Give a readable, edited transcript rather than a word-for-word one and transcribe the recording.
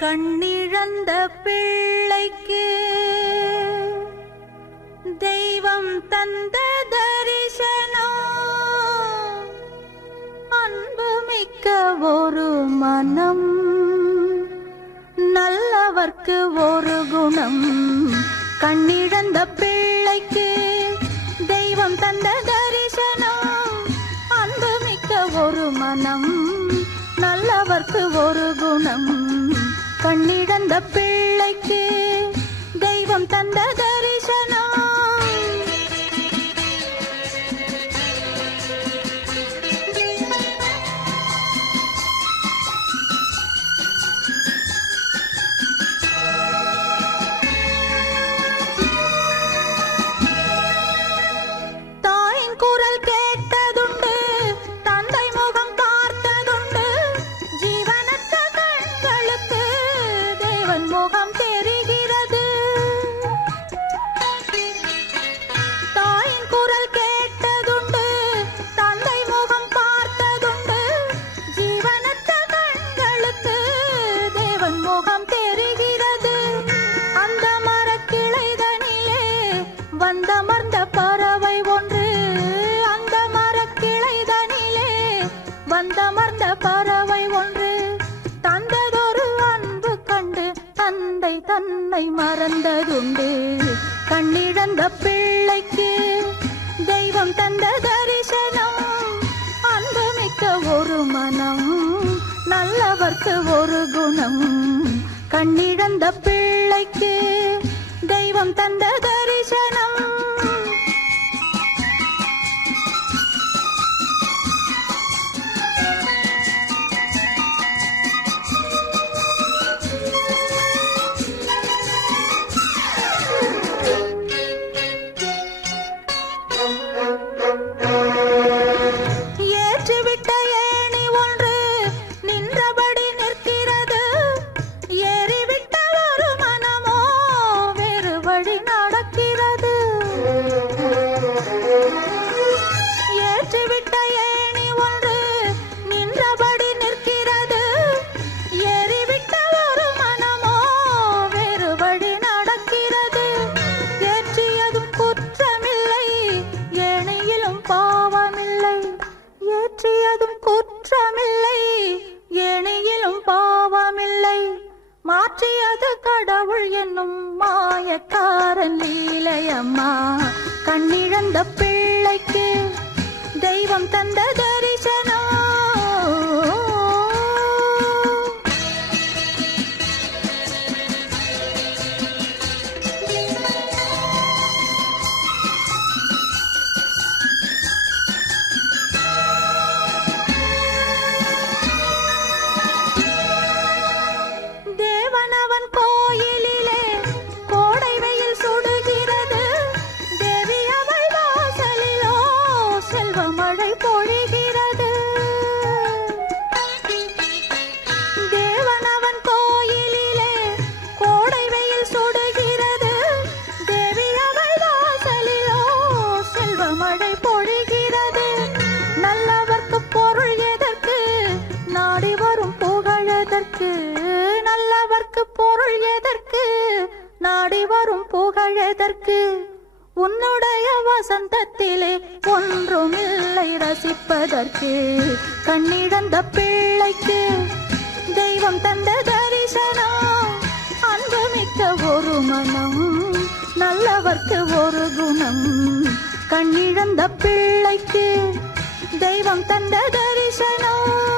கண்ணிழந்த பிள்ளைக்கு தெய்வம் தந்த தரிசனம், அன்புமிக்க ஒரு மனம், நல்லவர்க்கு ஒரு குணம். கண்ணிழந்த பிள்ளைக்கு தெய்வம் தந்த தரிசனம், அன்புமிக்க ஒரு மனம், நல்லவர்க்கு ஒரு குணம். கண்ணிழந்த பிள்ளைக்கு தெய்வம் தந்த தரிசனம். தாயின் குரல் கேட்டதுண்டு, தந்தை முகம் பார்த்ததுண்டு, ஜீவனற்ற கண்களுக்கு தேவன் முகம் தெரிகிறது. தாயின் குரல் கேட்டதுண்டு, தந்தை முகம் பார்த்ததுண்டு, ஜீவனற்ற கண்களுக்கு தேவன் முகம் தெரிகிறது. அந்த மரக்கிளைதனிலே வந்தமர்ந்த பறவை ஒன்று, அந்த மரக்கிளைதனிலே வந்தமர்ந்த பறவை ஒன்று, தந்ததொரு அன்பு கண்டு தந்தை தன்னை மறந்ததுண்டு. கண்ணிழந்த பிள்ளைக்கு தெய்வம் தந்த தரிசனம், அன்புமிக்க ஒரு மனம், நல்லவர்க்கு ஒரு குணம். கண்ணிழந்த பிள்ளைக்கு தெய்வம் தந்த தரிசனம். ஏற்றிவிட்ட ஏணி ஒன்று நின்றபடி நிற்கிறது, ஏறிவிட்ட ஒரு மனமோ வேறு வழி நடக்கிறது. ஏற்றிவிட்ட ஏணி ஒன்று நின்றபடி நிற்கிறது, ஏறிவிட்ட ஒரு மனமோ வேறு வழி நடக்கிறது. ஏற்றியதும் குற்றமில்லை, ஏணியிலும் பாவமில்லை. ஏற்றியதும் குற்றமில்லை, ஏணியிலும் பாவமில்லை. மாற்றியது கடவுள் என்னும் மாயக்காரன் லீலையம்மா. கண்ணிழந்த பிள்ளைக்கு தெய்வம் தந்த தரிசனம். தேவனவன் கோயிலிலே கோடை வெயில் சுடுகிறது, தேவி அவள் வாசலிலோ செல்வ மழை பொழிகிறது. தேவனவன் கோயிலிலே கோடை வெயில் சுடுகிறது, தேவி அவள் வாசலிலோ செல்வ மழை பொழிகிறது. நல்லவர்க்கு பொருள் எதற்கு, நாடி வரும் புகழதற்கு, நல்லவர்க்கு பொருள் எதற்கு, நாடி வரும் புகழதற்கு. உன்னுடைய வசந்தத்திலே ஒன்றுமில்லை ரசிப்பதற்கு. கண்ணிழந்த பிள்ளைக்கு தெய்வம் தந்த தரிசனம், அன்புமிக்க ஒரு மனம், நல்லவர்க்கு ஒரு குணம். கண்ணிழந்த பிள்ளைக்கு தெய்வம் தந்த தரிசனம்.